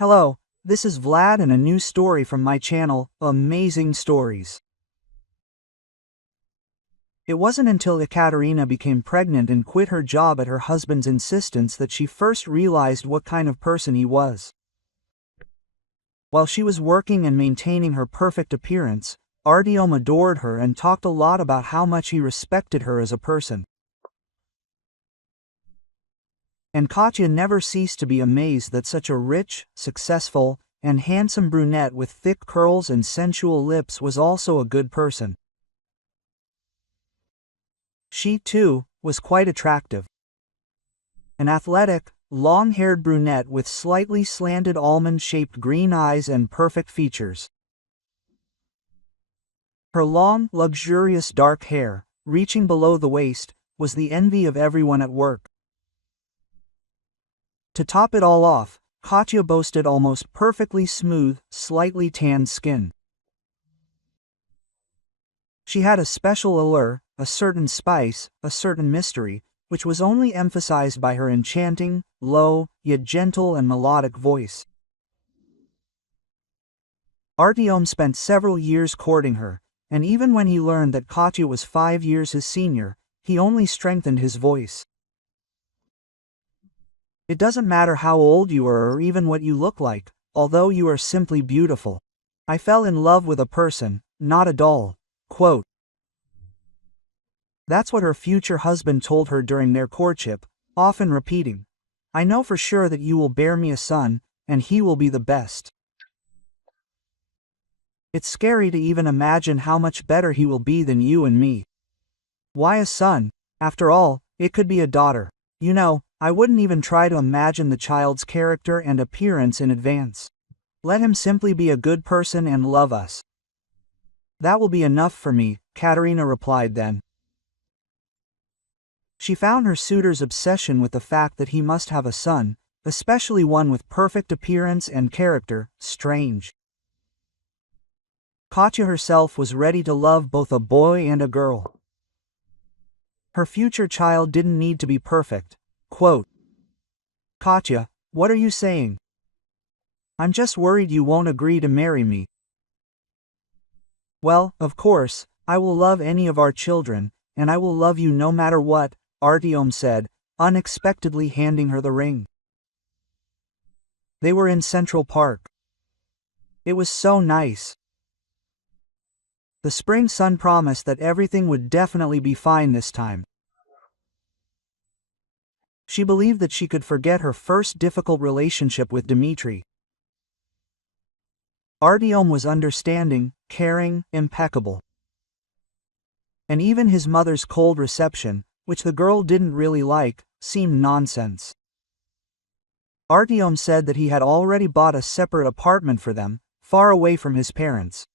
Hello, this is Vlad and a new story from my channel, Amazing Stories. It wasn't until Ekaterina became pregnant and quit her job at her husband's insistence that she first realized what kind of person he was. While she was working and maintaining her perfect appearance, Artyom adored her and talked a lot about how much he respected her as a person. And Katya never ceased to be amazed that such a rich, successful, and handsome brunette with thick curls and sensual lips was also a good person. She, too, was quite attractive. An athletic, long-haired brunette with slightly slanted almond-shaped green eyes and perfect features. Her long, luxurious dark hair, reaching below the waist, was the envy of everyone at work. To top it all off, Katya boasted almost perfectly smooth, slightly tanned skin. She had a special allure, a certain spice, a certain mystery, which was only emphasized by her enchanting, low, yet gentle and melodic voice. Artyom spent several years courting her, and even when he learned that Katya was 5 years his senior, he only strengthened his voice. It doesn't matter how old you are or even what you look like, although you are simply beautiful. I fell in love with a person, not a doll. Quote. That's what her future husband told her during their courtship, often repeating, I know for sure that you will bear me a son, and he will be the best. It's scary to even imagine how much better he will be than you and me. Why a son? After all, it could be a daughter. You know, I wouldn't even try to imagine the child's character and appearance in advance. Let him simply be a good person and love us. That will be enough for me, Katerina replied then. She found her suitor's obsession with the fact that he must have a son, especially one with perfect appearance and character, strange. Katya herself was ready to love both a boy and a girl. Her future child didn't need to be perfect. Quote. Katya, what are you saying? I'm just worried you won't agree to marry me. Well, of course, I will love any of our children, and I will love you no matter what, Artyom said, unexpectedly handing her the ring. They were in Central Park. It was so nice. The spring sun promised that everything would definitely be fine this time. She believed that she could forget her first difficult relationship with Dmitri. Artyom was understanding, caring, impeccable. And even his mother's cold reception, which the girl didn't really like, seemed nonsense. Artyom said that he had already bought a separate apartment for them, far away from his parents.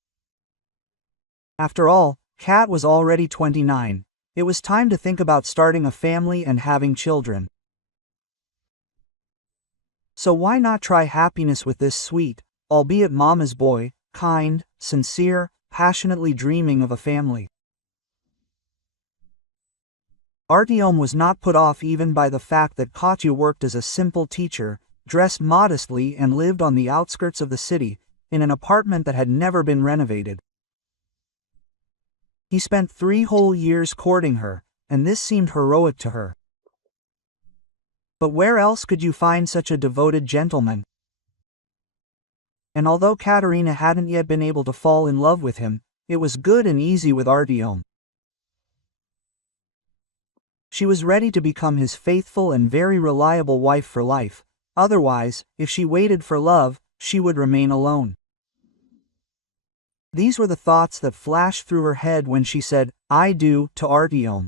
After all, Kat was already 29. It was time to think about starting a family and having children. So why not try happiness with this sweet, albeit mama's boy, kind, sincere, passionately dreaming of a family? Artyom was not put off even by the fact that Katya worked as a simple teacher, dressed modestly and lived on the outskirts of the city, in an apartment that had never been renovated. He spent 3 whole years courting her, and this seemed heroic to her. But where else could you find such a devoted gentleman? And although Katerina hadn't yet been able to fall in love with him, it was good and easy with Artyom. She was ready to become his faithful and very reliable wife for life, otherwise, if she waited for love, she would remain alone. These were the thoughts that flashed through her head when she said, I do, to Artyom.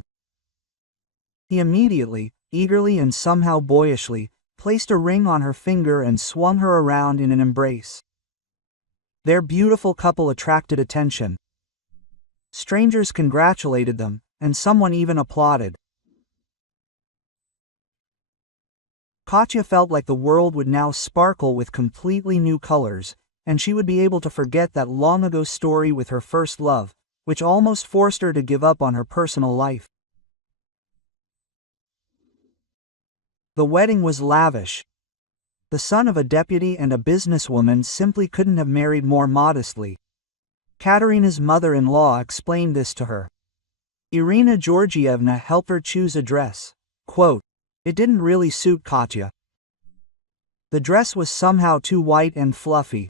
He immediately, eagerly and somehow boyishly, placed a ring on her finger and swung her around in an embrace. Their beautiful couple attracted attention. Strangers congratulated them, and someone even applauded. Katya felt like the world would now sparkle with completely new colors, and she would be able to forget that long-ago story with her first love, which almost forced her to give up on her personal life. The wedding was lavish. The son of a deputy and a businesswoman simply couldn't have married more modestly. Katerina's mother-in-law explained this to her. Irina Georgievna helped her choose a dress. Quote, "It didn't really suit Katya. The dress was somehow too white and fluffy.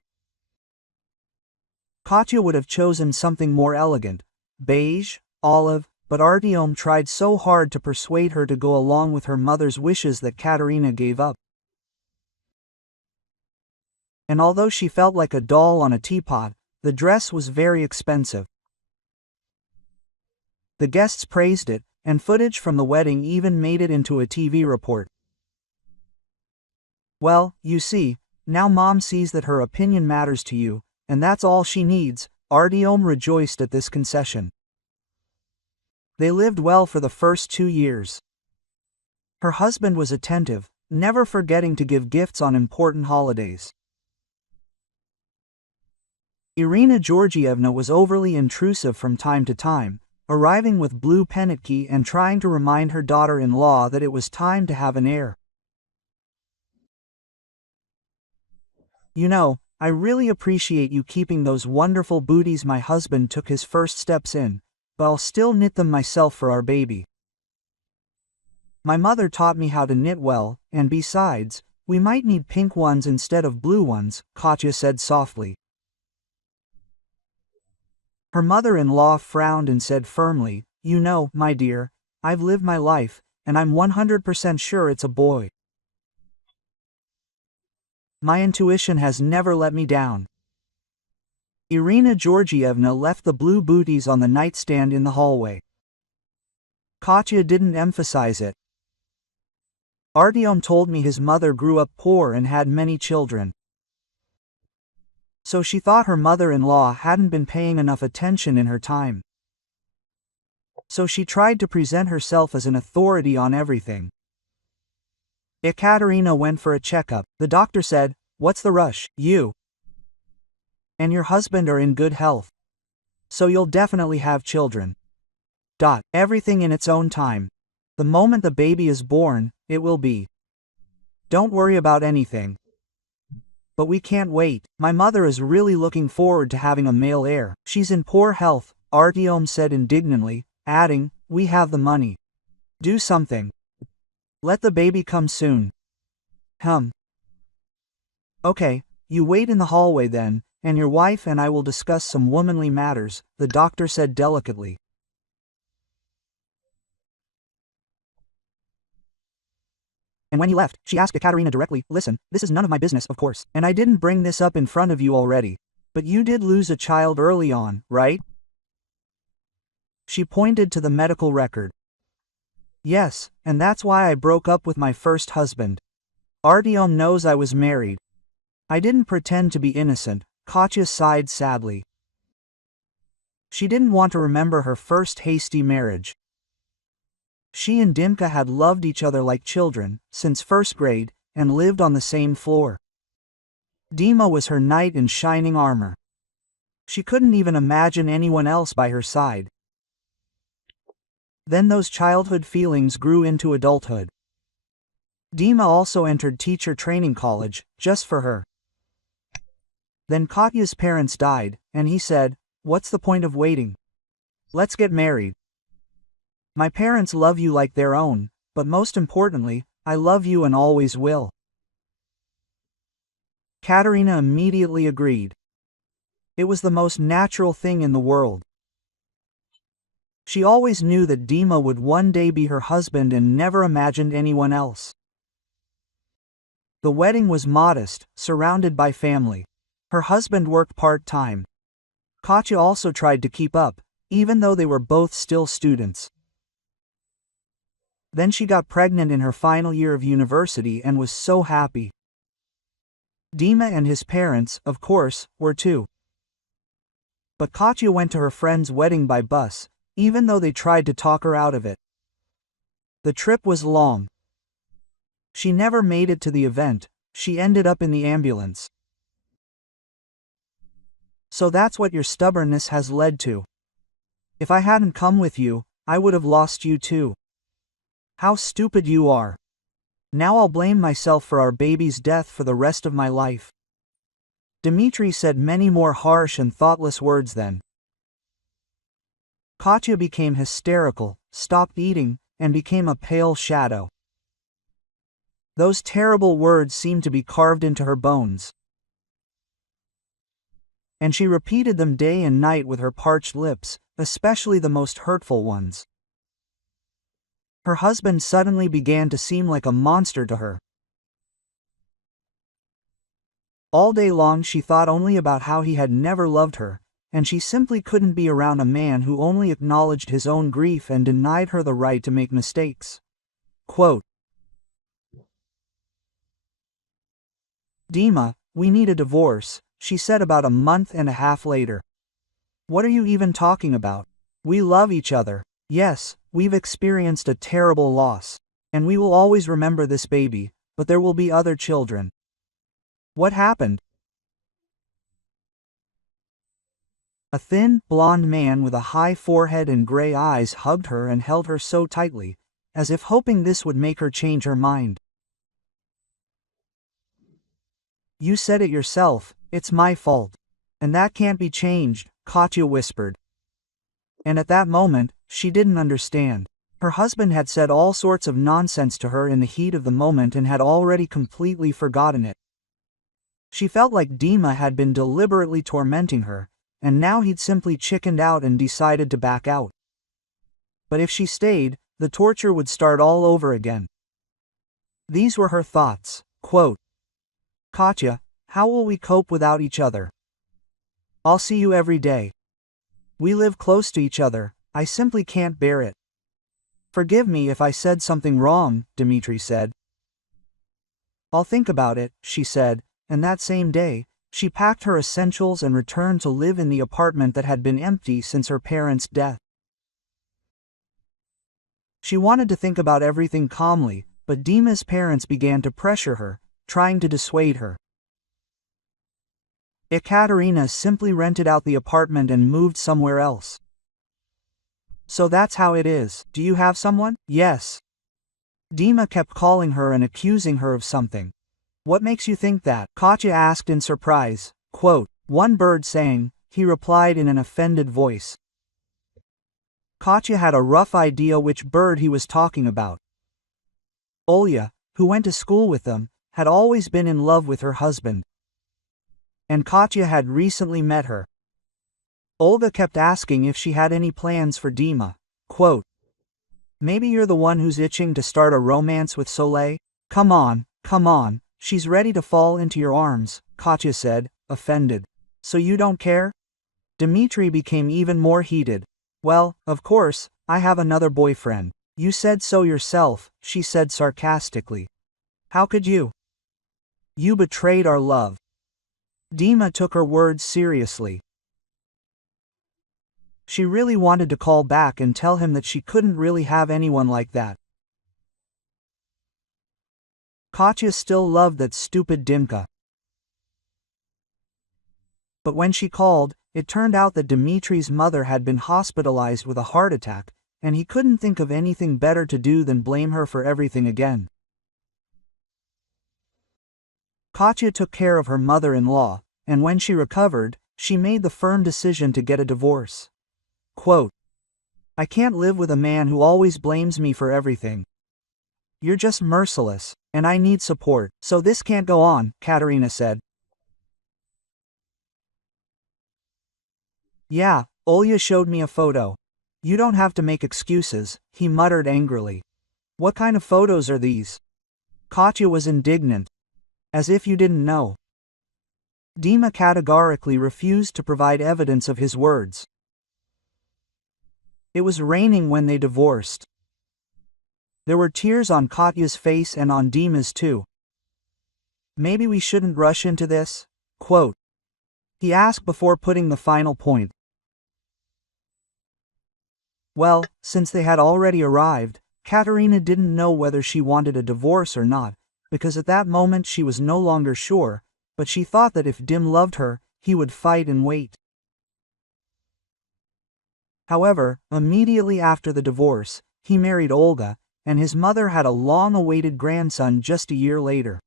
Katya would have chosen something more elegant, beige, olive, but Artyom tried so hard to persuade her to go along with her mother's wishes that Katerina gave up. And although she felt like a doll on a teapot, the dress was very expensive. The guests praised it, and footage from the wedding even made it into a TV report. Well, you see, now Mom sees that her opinion matters to you, and that's all she needs." Artyom rejoiced at this concession. They lived well for the first 2 years. Her husband was attentive, never forgetting to give gifts on important holidays. Irina Georgievna was overly intrusive from time to time, arriving with blue penetki and trying to remind her daughter-in-law that it was time to have an heir. "You know, I really appreciate you keeping those wonderful booties my husband took his first steps in, but I'll still knit them myself for our baby. My mother taught me how to knit well, and besides, we might need pink ones instead of blue ones," Katya said softly. Her mother-in-law frowned and said firmly, "You know, my dear, I've lived my life, and I'm 100% sure it's a boy. My intuition has never let me down." Irina Georgievna left the blue booties on the nightstand in the hallway. Katya didn't emphasize it. "Artyom told me his mother grew up poor and had many children. So she thought her mother-in-law hadn't been paying enough attention in her time. So she tried to present herself as an authority on everything. Ekaterina went for a checkup. The doctor said, 'What's the rush? You and your husband are in good health. So you'll definitely have children. Everything in its own time. The moment the baby is born, it will be. Don't worry about anything. But we can't wait. My mother is really looking forward to having a male heir. She's in poor health," Artyom said indignantly, adding, "We have the money. Do something. Let the baby come soon." "Okay, you wait in the hallway then, and your wife and I will discuss some womanly matters," the doctor said delicately. And when he left, she asked Ekaterina directly, "Listen, this is none of my business, of course, and I didn't bring this up in front of you already. But you did lose a child early on, right?" She pointed to the medical record. "Yes, and that's why I broke up with my first husband. Artyom knows I was married. I didn't pretend to be innocent," Katya sighed sadly. She didn't want to remember her first hasty marriage. She and Dimka had loved each other like children, since first grade, and lived on the same floor. Dima was her knight in shining armor. She couldn't even imagine anyone else by her side. Then those childhood feelings grew into adulthood. Dima also entered teacher training college, just for her. Then Katya's parents died, and he said, "What's the point of waiting? Let's get married. My parents love you like their own, but most importantly, I love you and always will." Katerina immediately agreed. It was the most natural thing in the world. She always knew that Dima would one day be her husband and never imagined anyone else. The wedding was modest, surrounded by family. Her husband worked part-time. Katya also tried to keep up, even though they were both still students. Then she got pregnant in her final year of university and was so happy. Dima and his parents, of course, were too. But Katya went to her friend's wedding by bus, even though they tried to talk her out of it. The trip was long. She never made it to the event. She ended up in the ambulance. "So that's what your stubbornness has led to. If I hadn't come with you, I would have lost you too. How stupid you are." Now I'll blame myself for our baby's death for the rest of my life." Dmitri said many more harsh and thoughtless words then. Katya became hysterical, stopped eating, and became a pale shadow. Those terrible words seemed to be carved into her bones. And she repeated them day and night with her parched lips, especially the most hurtful ones. Her husband suddenly began to seem like a monster to her. All day long she thought only about how he had never loved her, and she simply couldn't be around a man who only acknowledged his own grief and denied her the right to make mistakes. Quote, "Dima, we need a divorce," she said about a month and a half later. "What are you even talking about? We love each other. Yes, we've experienced a terrible loss. And we will always remember this baby, but there will be other children." What happened? A thin, blond man with a high forehead and gray eyes hugged her and held her so tightly, as if hoping this would make her change her mind. "You said it yourself, it's my fault. And that can't be changed," Katya whispered. And at that moment, she didn't understand. Her husband had said all sorts of nonsense to her in the heat of the moment and had already completely forgotten it. She felt like Dima had been deliberately tormenting her, and now he'd simply chickened out and decided to back out. But if she stayed, the torture would start all over again. These were her thoughts. Quote, "Katya, how will we cope without each other? I'll see you every day. We live close to each other, I simply can't bear it. Forgive me if I said something wrong," Dmitri said. "I'll think about it," she said, and that same day, she packed her essentials and returned to live in the apartment that had been empty since her parents' death. She wanted to think about everything calmly, but Dima's parents began to pressure her, trying to dissuade her. Ekaterina simply rented out the apartment and moved somewhere else. "So that's how it is. Do you have someone?" "Yes." Dima kept calling her and accusing her of something. "What makes you think that?" Katya asked in surprise. Quote, "One bird sang," he replied in an offended voice. Katya had a rough idea which bird he was talking about. Olya, who went to school with them, had always been in love with her husband. And Katya had recently met her. Olga kept asking if she had any plans for Dima. Quote, "Maybe you're the one who's itching to start a romance with Soleil? Come on, she's ready to fall into your arms," Katya said, offended. "So you don't care?" Dmitri became even more heated. "Well, of course, I have another boyfriend. You said so yourself," she said sarcastically. "How could you? You betrayed our love." Dima took her words seriously. She really wanted to call back and tell him that she couldn't really have anyone like that. Katya still loved that stupid Dimka. But when she called, it turned out that Dmitri's mother had been hospitalized with a heart attack, and he couldn't think of anything better to do than blame her for everything again. Katya took care of her mother-in-law, and when she recovered, she made the firm decision to get a divorce. Quote, "I can't live with a man who always blames me for everything. You're just merciless, and I need support, so this can't go on," Katerina said. "Yeah, Olya showed me a photo. You don't have to make excuses," he muttered angrily. "What kind of photos are these?" Katya was indignant. "As if you didn't know." Dima categorically refused to provide evidence of his words. It was raining when they divorced. There were tears on Katya's face and on Dima's too. "Maybe we shouldn't rush into this?" Quote, he asked before putting the final point. Well, since they had already arrived, Katerina didn't know whether she wanted a divorce or not, because at that moment she was no longer sure, but she thought that if Dim loved her, he would fight and wait. However, immediately after the divorce, he married Olga, and his mother had a long-awaited grandson just a year later.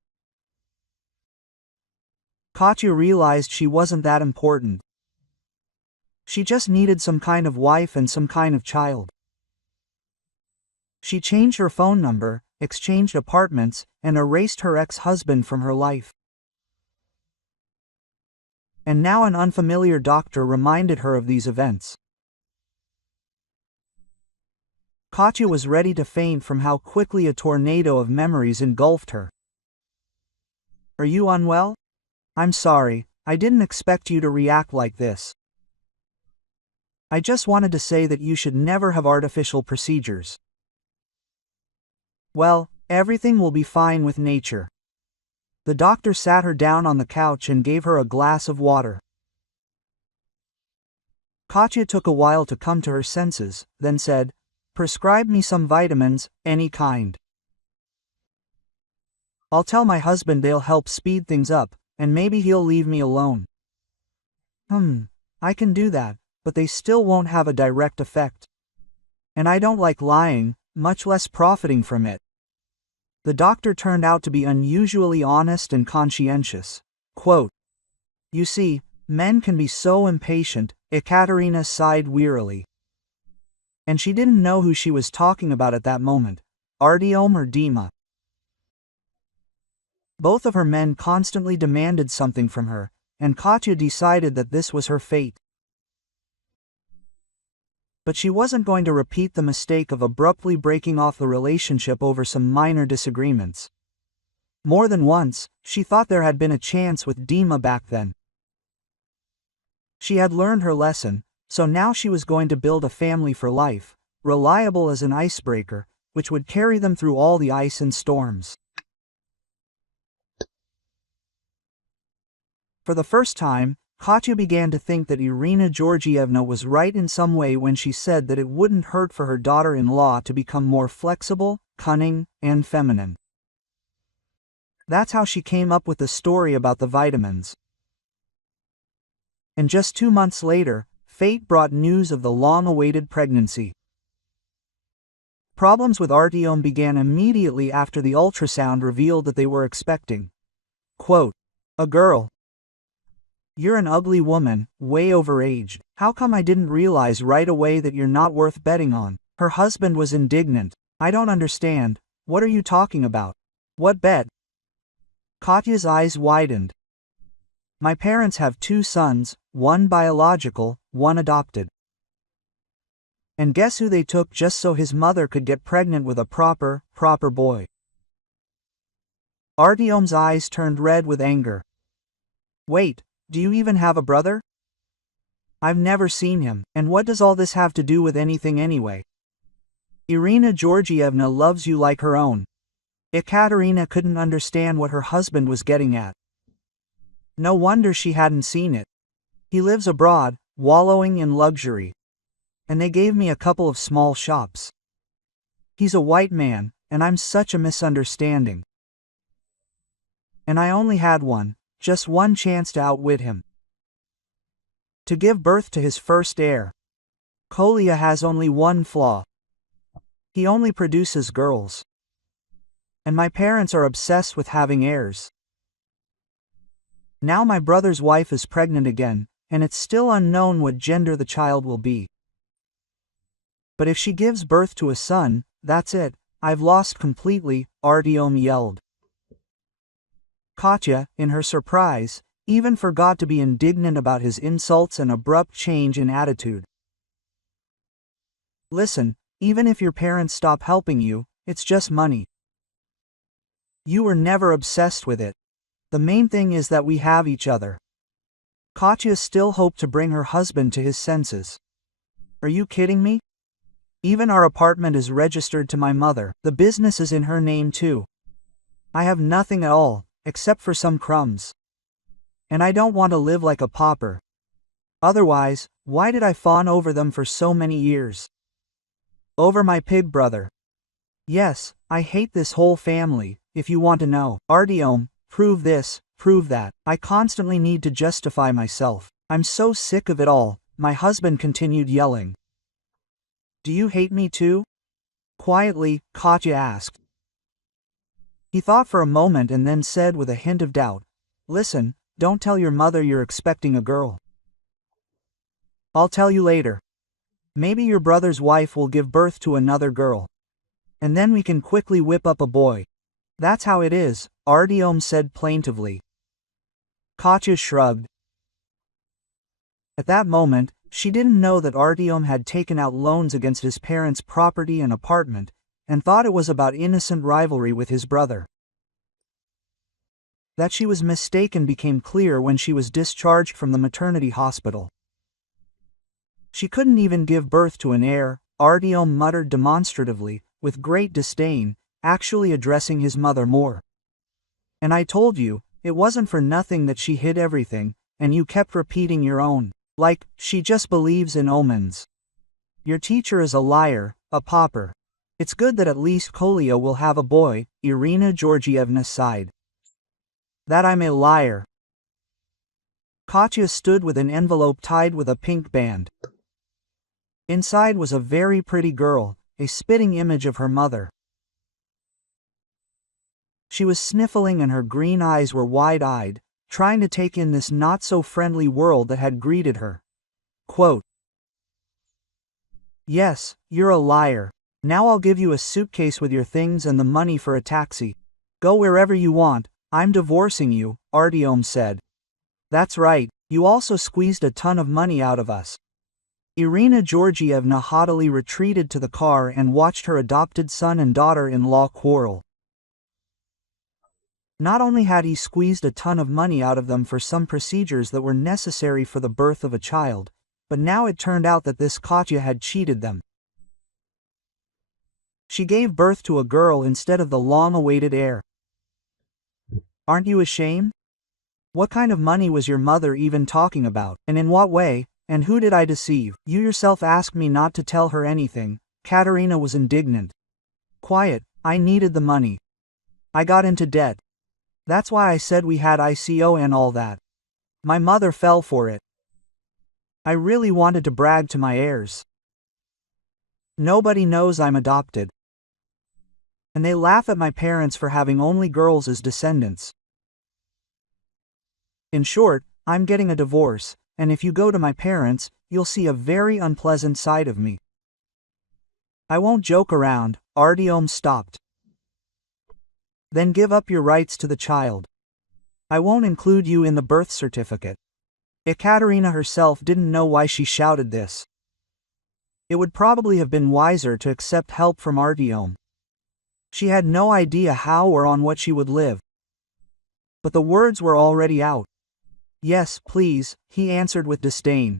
Katya realized she wasn't that important. She just needed some kind of wife and some kind of child. She changed her phone number, exchanged apartments, and erased her ex-husband from her life. And now an unfamiliar doctor reminded her of these events. Katya was ready to faint from how quickly a tornado of memories engulfed her. "Are you unwell? I'm sorry, I didn't expect you to react like this. I just wanted to say that you should never have artificial procedures." "Well, everything will be fine with nature." The doctor sat her down on the couch and gave her a glass of water. Katya took a while to come to her senses, then said, "Prescribe me some vitamins, any kind. I'll tell my husband they'll help speed things up, and maybe he'll leave me alone." I can do that, but they still won't have a direct effect. And I don't like lying, much less profiting from it." The doctor turned out to be unusually honest and conscientious. Quote, "You see, men can be so impatient," Ekaterina sighed wearily. And she didn't know who she was talking about at that moment, Artyom or Dima. Both of her men constantly demanded something from her, and Katya decided that this was her fate. But she wasn't going to repeat the mistake of abruptly breaking off the relationship over some minor disagreements. More than once, she thought there had been a chance with Dima back then. She had learned her lesson, so now she was going to build a family for life, reliable as an icebreaker, which would carry them through all the ice and storms. For the first time, Katya began to think that Irina Georgievna was right in some way when she said that it wouldn't hurt for her daughter-in-law to become more flexible, cunning, and feminine. That's how she came up with the story about the vitamins. And just 2 months later, fate brought news of the long-awaited pregnancy. Problems with Artyom began immediately after the ultrasound revealed that they were expecting, quote, "a girl. You're an ugly woman, way overaged. How come I didn't realize right away that you're not worth betting on?" Her husband was indignant. "I don't understand, what are you talking about? What bet?" Katya's eyes widened. "My parents have 2 sons, one biological, one adopted. And guess who they took just so his mother could get pregnant with a proper boy?" Artyom's eyes turned red with anger. "Wait, do you even have a brother? I've never seen him, and what does all this have to do with anything anyway? Irina Georgievna loves you like her own." Ekaterina couldn't understand what her husband was getting at. No wonder she hadn't seen it. "He lives abroad, wallowing in luxury. And they gave me a couple of small shops. He's a white man, and I'm such a misunderstanding. And I only had just one chance to outwit him. To give birth to his first heir. Kolya has only one flaw. He only produces girls. And my parents are obsessed with having heirs. Now my brother's wife is pregnant again, and it's still unknown what gender the child will be. But if she gives birth to a son, that's it, I've lost completely," Artyom yelled. Katya, in her surprise, even forgot to be indignant about his insults and abrupt change in attitude. "Listen, even if your parents stop helping you, it's just money. You were never obsessed with it. The main thing is that we have each other." Katya still hoped to bring her husband to his senses. "Are you kidding me? Even our apartment is registered to my mother. The business is in her name too. I have nothing at all, except for some crumbs. And I don't want to live like a pauper. Otherwise, why did I fawn over them for so many years? Over my pig brother. Yes, I hate this whole family, if you want to know. Artyom, prove this, prove that. I constantly need to justify myself. I'm so sick of it all," my husband continued yelling. "Do you hate me too? Quietly, Katya asked. He thought for a moment and then said with a hint of doubt, "Listen, don't tell your mother you're expecting a girl. I'll tell you later. Maybe your brother's wife will give birth to another girl. And then we can quickly whip up a boy. That's how it is," Artyom said plaintively. Katya shrugged. At that moment, she didn't know that Artyom had taken out loans against his parents' property and apartment, and thought it was about innocent rivalry with his brother. That she was mistaken became clear when she was discharged from the maternity hospital. She couldn't even give birth to an heir, Artyom muttered demonstratively, with great disdain, actually addressing his mother more. "And I told you, it wasn't for nothing that she hid everything, and you kept repeating your own. Like, she just believes in omens. Your teacher is a liar, a pauper. It's good that at least Kolya will have a boy," Irina Georgievna sighed. "That I'm a liar." Katya stood with an envelope tied with a pink band. Inside was a very pretty girl, a spitting image of her mother. She was sniffling and her green eyes were wide-eyed, trying to take in this not-so-friendly world that had greeted her. Quote, "Yes, you're a liar. Now I'll give you a suitcase with your things and the money for a taxi. Go wherever you want, I'm divorcing you," Artyom said. "That's right, you also squeezed a ton of money out of us." Irina Georgievna haughtily retreated to the car and watched her adopted son and daughter-in-law quarrel. Not only had he squeezed a ton of money out of them for some procedures that were necessary for the birth of a child, but now it turned out that this Katya had cheated them. She gave birth to a girl instead of the long-awaited heir. "Aren't you ashamed? What kind of money was your mother even talking about, and in what way, and who did I deceive? You yourself asked me not to tell her anything," Katerina was indignant. "Quiet, I needed the money. I got into debt. That's why I said we had ICO and all that. My mother fell for it. I really wanted to brag to my heirs. Nobody knows I'm adopted. And they laugh at my parents for having only girls as descendants. In short, I'm getting a divorce, and if you go to my parents, you'll see a very unpleasant side of me." "I won't joke around," Artyom stopped. "Then give up your rights to the child. I won't include you in the birth certificate." Ekaterina herself didn't know why she shouted this. It would probably have been wiser to accept help from Artyom. She had no idea how or on what she would live. But the words were already out. "Yes, please," he answered with disdain.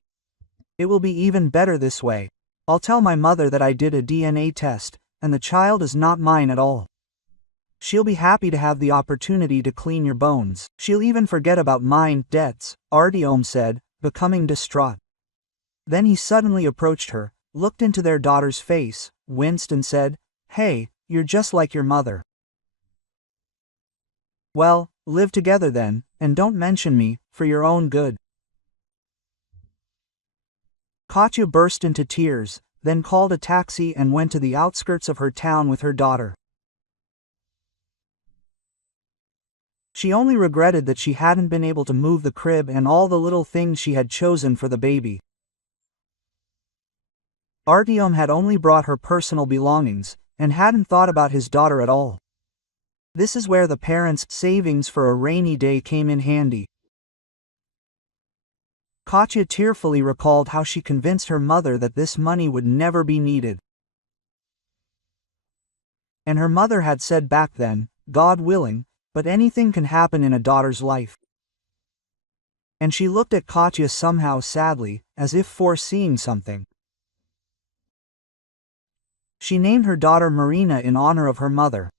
"It will be even better this way. I'll tell my mother that I did a DNA test, and the child is not mine at all. She'll be happy to have the opportunity to clean your bones. She'll even forget about mine debts," Artyom said, becoming distraught. Then he suddenly approached her, looked into their daughter's face, winced and said, "Hey, you're just like your mother. Well, live together then, and don't mention me, for your own good." Katya burst into tears, then called a taxi and went to the outskirts of her town with her daughter. She only regretted that she hadn't been able to move the crib and all the little things she had chosen for the baby. Artyom had only brought her personal belongings, and hadn't thought about his daughter at all. This is where the parents' savings for a rainy day came in handy. Katya tearfully recalled how she convinced her mother that this money would never be needed. And her mother had said back then, "God willing, but anything can happen in a daughter's life." And she looked at Katya somehow sadly, as if foreseeing something. She named her daughter Marina in honor of her mother.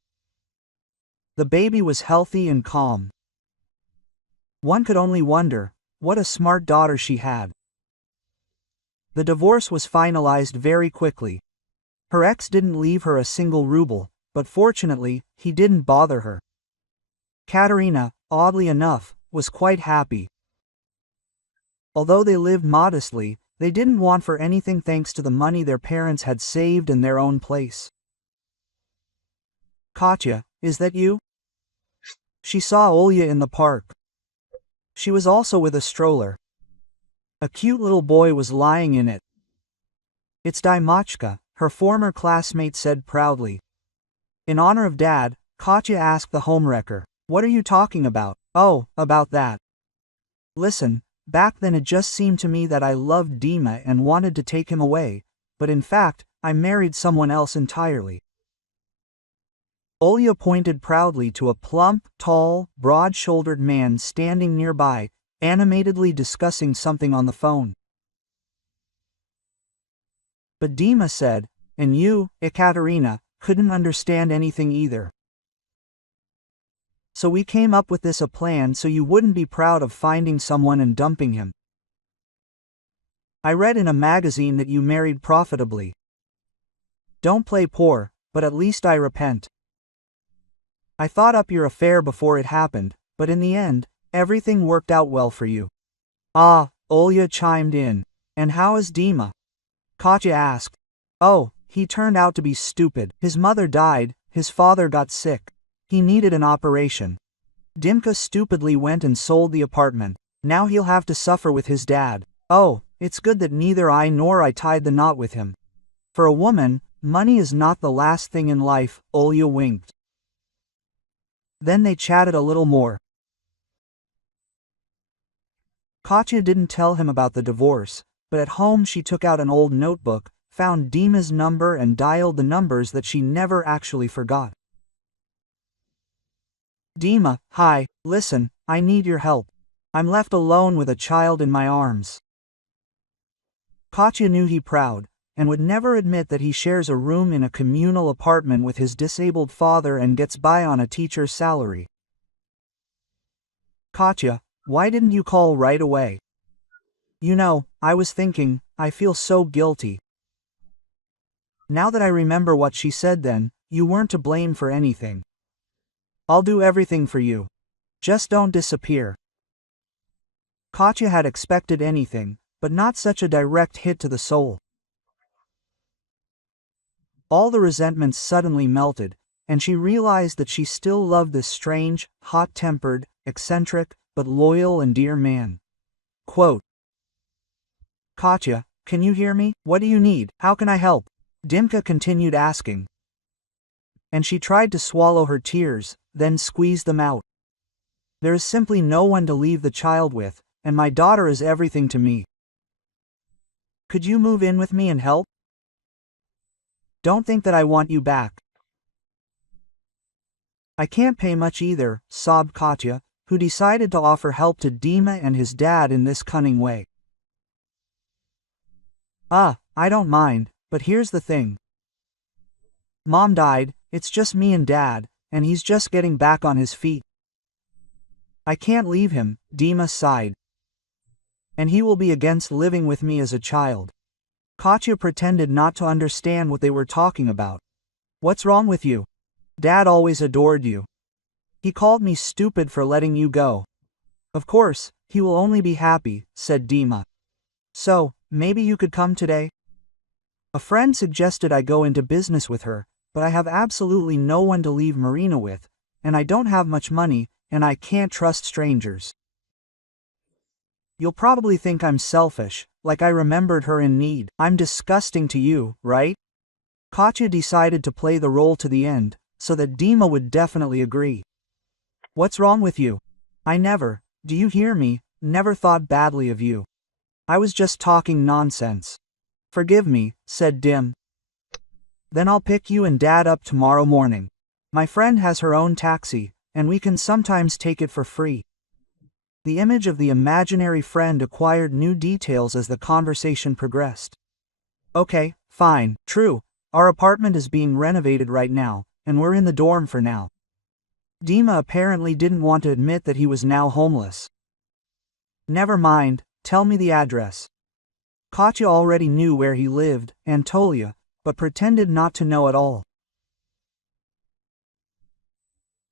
The baby was healthy and calm. One could only wonder, what a smart daughter she had. The divorce was finalized very quickly. Her ex didn't leave her a single ruble, but fortunately, he didn't bother her. Katerina, oddly enough, was quite happy. Although they lived modestly, they didn't want for anything thanks to the money their parents had saved in their own place. Katya, is that you? She saw Olya in the park. She was also with a stroller. A cute little boy was lying in it. It's Dimachka, her former classmate said proudly. In honor of Dad, Katya asked the homewrecker, "What are you talking about?" "Oh, about that. Listen, back then it just seemed to me that I loved Dima and wanted to take him away, but in fact, I married someone else entirely." Olya pointed proudly to a plump, tall, broad-shouldered man standing nearby, animatedly discussing something on the phone. But Dima said, "And you, Ekaterina, couldn't understand anything either. So we came up with this a plan so you wouldn't be proud of finding someone and dumping him. I read in a magazine that you married profitably. Don't play poor, but at least I repent. I thought up your affair before it happened, but in the end, everything worked out well for you." "Ah," Olya chimed in. "And how is Dima?" Katya asked. "Oh, he turned out to be stupid. His mother died, his father got sick. He needed an operation. Dimka stupidly went and sold the apartment. Now he'll have to suffer with his dad. Oh, it's good that neither I nor I tied the knot with him. For a woman, money is not the last thing in life," Olya winked. Then they chatted a little more. Katya didn't tell him about the divorce, but at home she took out an old notebook, found Dima's number and dialed the numbers that she never actually forgot. "Dima, hi, listen, I need your help. I'm left alone with a child in my arms." Katya knew he proud, and would never admit that he shares a room in a communal apartment with his disabled father and gets by on a teacher's salary. "Katya, why didn't you call right away? You know, I was thinking, I feel so guilty. Now that I remember what she said then, you weren't to blame for anything. I'll do everything for you. Just don't disappear." Katya had expected anything, but not such a direct hit to the soul. All the resentments suddenly melted, and she realized that she still loved this strange, hot-tempered, eccentric, but loyal and dear man. Quote, "Katya, can you hear me? What do you need? How can I help?" Dimka continued asking. And she tried to swallow her tears, then squeezed them out. "There is simply no one to leave the child with, and my daughter is everything to me. Could you move in with me and help? Don't think that I want you back." "I can't pay much either," sobbed Katya, who decided to offer help to Dima and his dad in this cunning way. I don't mind, but here's the thing. Mom died, it's just me and Dad, and he's just getting back on his feet. I can't leave him," Dima sighed. "And he will be against living with me as a child." Katya pretended not to understand what they were talking about. "What's wrong with you? Dad always adored you. He called me stupid for letting you go." "Of course, he will only be happy," said Dima. "So, maybe you could come today? A friend suggested I go into business with her, but I have absolutely no one to leave Marina with, and I don't have much money, and I can't trust strangers. You'll probably think I'm selfish, like I remembered her in need. I'm disgusting to you, right?" Katya decided to play the role to the end, so that Dima would definitely agree. "What's wrong with you? I never, do you hear me, never thought badly of you. I was just talking nonsense. Forgive me," said Dim. "Then I'll pick you and Dad up tomorrow morning. My friend has her own taxi, and we can sometimes take it for free." The image of the imaginary friend acquired new details as the conversation progressed. "Okay, fine, true, our apartment is being renovated right now, and we're in the dorm for now." Dima apparently didn't want to admit that he was now homeless. "Never mind, tell me the address." Katya already knew where he lived, Antolia, but pretended not to know at all.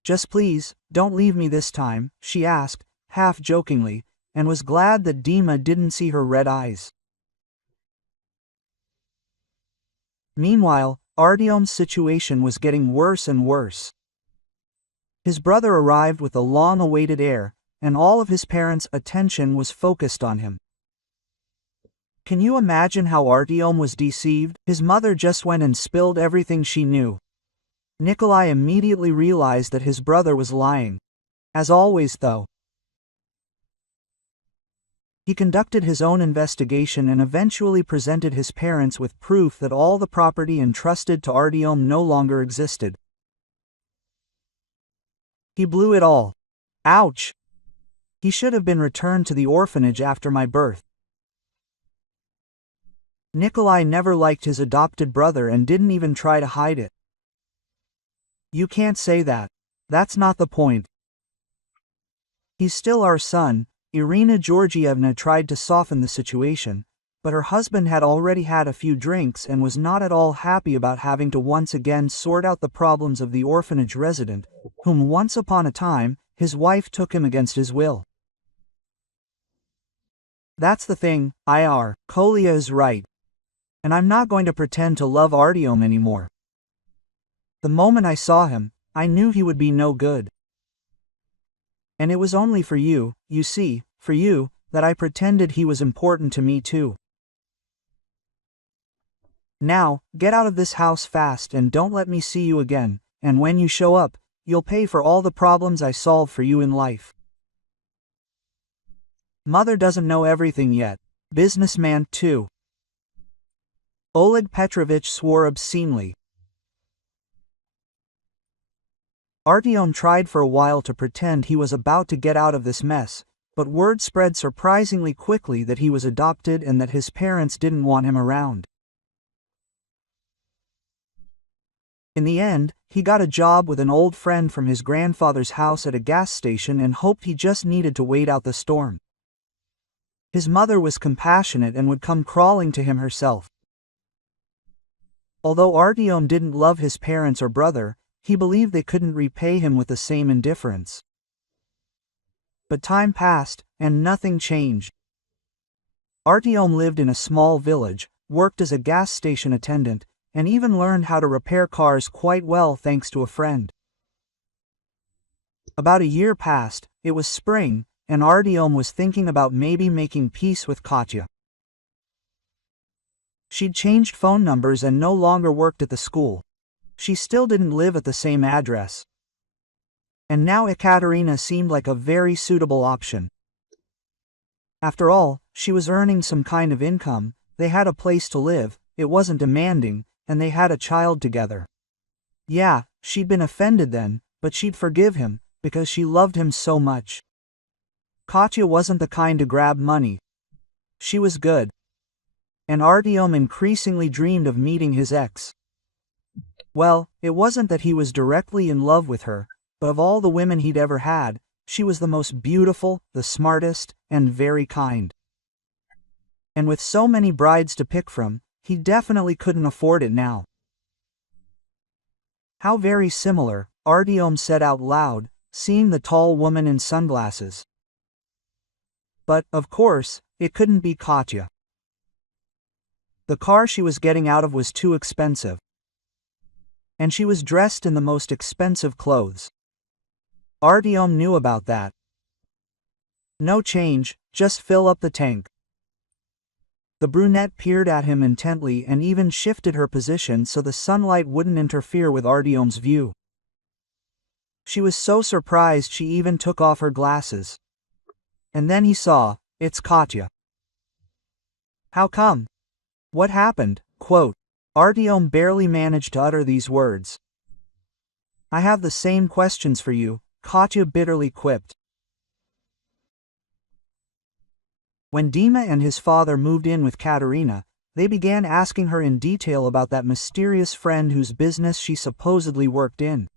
"Just please, don't leave me this time," she asked, half jokingly, and was glad that Dima didn't see her red eyes. Meanwhile, Artyom's situation was getting worse and worse. His brother arrived with a long-awaited heir, and all of his parents' attention was focused on him. Can you imagine how Artyom was deceived? His mother just went and spilled everything she knew. Nikolai immediately realized that his brother was lying. As always, though. He conducted his own investigation and eventually presented his parents with proof that all the property entrusted to Artyom no longer existed. He blew it all. Ouch! He should have been returned to the orphanage after my birth. Nikolai never liked his adopted brother and didn't even try to hide it. You can't say that. That's not the point. He's still our son. Irina Georgievna tried to soften the situation, but her husband had already had a few drinks and was not at all happy about having to once again sort out the problems of the orphanage resident, whom once upon a time, his wife took him against his will. That's the thing, Kolya is right. And I'm not going to pretend to love Artyom anymore. The moment I saw him, I knew he would be no good. And it was only for you, you see, for you, that I pretended he was important to me too. Now, get out of this house fast and don't let me see you again, and when you show up, you'll pay for all the problems I solved for you in life. Mother doesn't know everything yet. Businessman too. Oleg Petrovich swore obscenely. Artyom tried for a while to pretend he was about to get out of this mess, but word spread surprisingly quickly that he was adopted and that his parents didn't want him around. In the end, he got a job with an old friend from his grandfather's house at a gas station and hoped he just needed to wait out the storm. His mother was compassionate and would come crawling to him herself. Although Artyom didn't love his parents or brother, he believed they couldn't repay him with the same indifference. But time passed, and nothing changed. Artyom lived in a small village, worked as a gas station attendant, and even learned how to repair cars quite well thanks to a friend. About a year passed, it was spring, and Artyom was thinking about maybe making peace with Katya. She'd changed phone numbers and no longer worked at the school. She still didn't live at the same address. And now Ekaterina seemed like a very suitable option. After all, she was earning some kind of income, they had a place to live, it wasn't demanding, and they had a child together. Yeah, she'd been offended then, but she'd forgive him, because she loved him so much. Katya wasn't the kind to grab money. She was good. And Artyom increasingly dreamed of meeting his ex. Well, it wasn't that he was directly in love with her, but of all the women he'd ever had, she was the most beautiful, the smartest, and very kind. And with so many brides to pick from, he definitely couldn't afford it now. How very similar, Artyom said out loud, seeing the tall woman in sunglasses. But, of course, it couldn't be Katya. The car she was getting out of was too expensive. And she was dressed in the most expensive clothes. Artyom knew about that. No change, just fill up the tank. The brunette peered at him intently and even shifted her position so the sunlight wouldn't interfere with Artyom's view. She was so surprised she even took off her glasses. And then he saw, it's Katya. How come? What happened? Quote. Artyom barely managed to utter these words. I have the same questions for you, Katya bitterly quipped. When Dima and his father moved in with Katerina, they began asking her in detail about that mysterious friend whose business she supposedly worked in.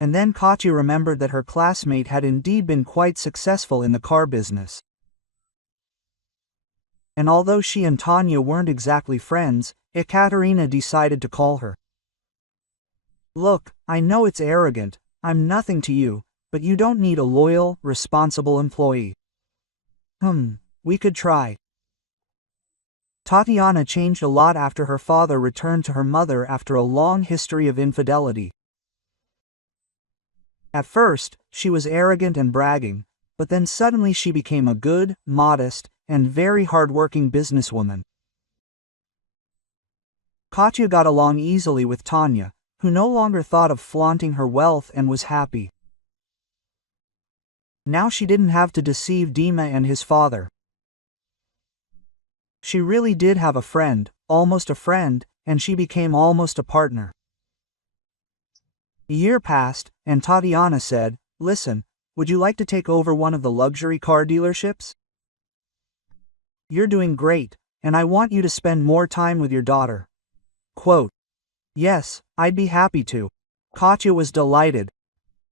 And then Katya remembered that her classmate had indeed been quite successful in the car business. And although she and Tanya weren't exactly friends, Ekaterina decided to call her. Look, I know it's arrogant, I'm nothing to you, but you don't need a loyal, responsible employee. We could try. Tatiana changed a lot after her father returned to her mother after a long history of infidelity. At first, she was arrogant and bragging, but then suddenly she became a good, modest, and very hard-working businesswoman. Katya got along easily with Tanya, who no longer thought of flaunting her wealth and was happy. Now she didn't have to deceive Dima and his father. She really did have a friend, and she became almost a partner. A year passed, and Tatiana said, "Listen, would you like to take over one of the luxury car dealerships? You're doing great, and I want you to spend more time with your daughter." Quote, "Yes, I'd be happy to." Katya was delighted.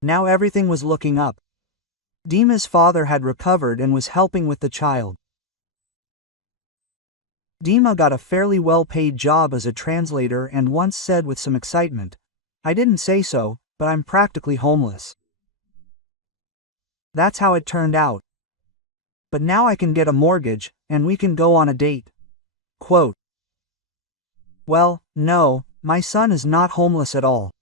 Now everything was looking up. Dima's father had recovered and was helping with the child. Dima got a fairly well-paid job as a translator and once said with some excitement, "I didn't say so, but I'm practically homeless." That's how it turned out. But now I can get a mortgage, and we can go on a date. Quote, "Well, no, my son is not homeless at all.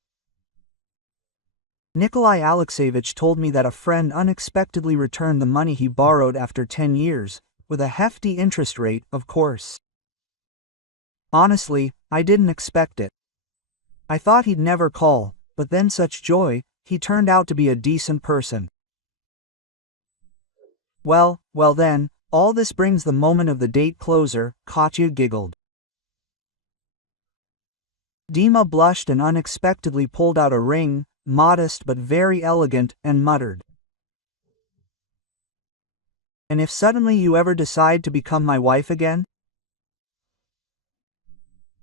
Nikolai Alexeyevich told me that a friend unexpectedly returned the money he borrowed after 10 years, with a hefty interest rate, of course. Honestly, I didn't expect it. I thought he'd never call, but then such joy, he turned out to be a decent person." Well then, all this brings the moment of the date closer, Katya giggled. Dima blushed and unexpectedly pulled out a ring, modest but very elegant, and muttered, "And if suddenly you ever decide to become my wife again?"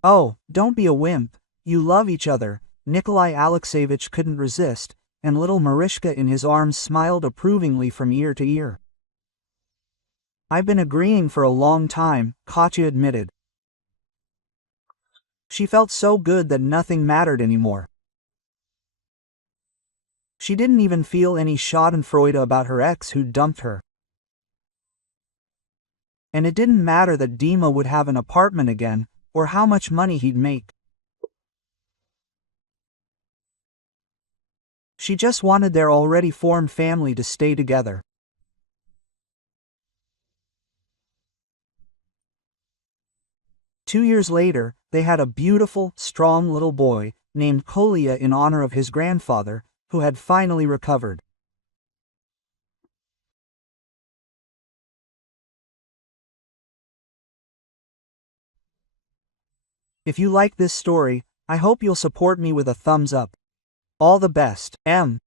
"Oh, don't be a wimp, you love each other." Nikolai Alexeyevich couldn't resist, and little Marishka in his arms smiled approvingly from ear to ear. "I've been agreeing for a long time," Katya admitted. She felt so good that nothing mattered anymore. She didn't even feel any schadenfreude about her ex who dumped her. And it didn't matter that Dima would have an apartment again, or how much money he'd make. She just wanted their already formed family to stay together. Two years later, they had a beautiful, strong little boy, named Kolya in honor of his grandfather, who had finally recovered. If you like this story, I hope you'll support me with a thumbs up. All the best, M.